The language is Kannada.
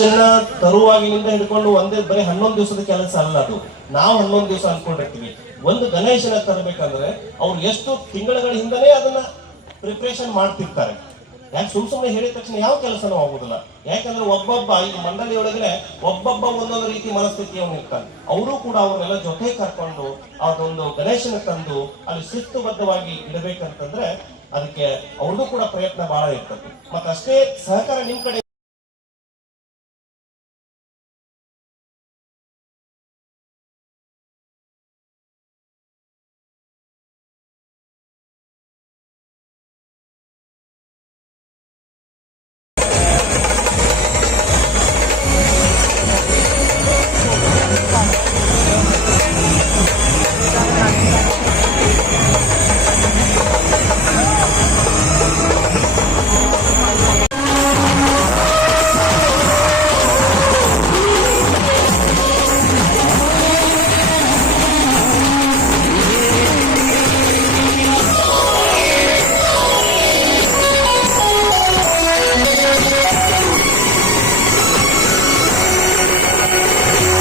ಗಣೇಶನ ತರುವಾಗಿನಿಂದ ಹಿಡ್ಕೊಂಡು ಬರೀ 11 ದಿವಸದ ಕೆಲಸ ಅಲ್ಲ ಅದು. ನಾವು 11 ದಿವಸ ಅನ್ಕೊಂಡಿರ್ತೀವಿ. ಒಂದು ಗಣೇಶನ ತರಬೇಕಂದ್ರೆ ಅವ್ರು ಎಷ್ಟು ತಿಂಗಳ ಹಿಂದನೇ ಅದನ್ನ ಪ್ರಿಪರೇಷನ್ ಮಾಡ್ತಿರ್ತಾರೆ. ಯಾಕೆ ಸುಮ್ಮನೆ ಹೇಳಿದ ತಕ್ಷಣ ಯಾವ ಕೆಲಸನೂ ಆಗುದಿಲ್ಲ. ಯಾಕಂದ್ರೆ ಒಬ್ಬೊಬ್ಬ ಈ ಮಂಡಳಿಯೊಳಗನೆ ಒಬ್ಬೊಬ್ಬ ಒಂದೊಂದು ರೀತಿ ಮನಸ್ಥಿತಿಯವನು ಇರ್ತಾನೆ. ಅವರು ಕೂಡ ಅವ್ರನ್ನೆಲ್ಲ ಜೊತೆ ಕರ್ಕೊಂಡು ಅದೊಂದು ಗಣೇಶನ ತಂದು ಅಲ್ಲಿ ಶಿಸ್ತುಬದ್ಧವಾಗಿ ಇಡಬೇಕಂತಂದ್ರೆ ಅದಕ್ಕೆ ಅವ್ರದ್ದು ಕೂಡ ಪ್ರಯತ್ನ ಬಹಳ ಇರ್ತದೆ. ಮತ್ತಷ್ಟೇ ಸಹಕಾರ ನಿಮ್ ಕಡೆ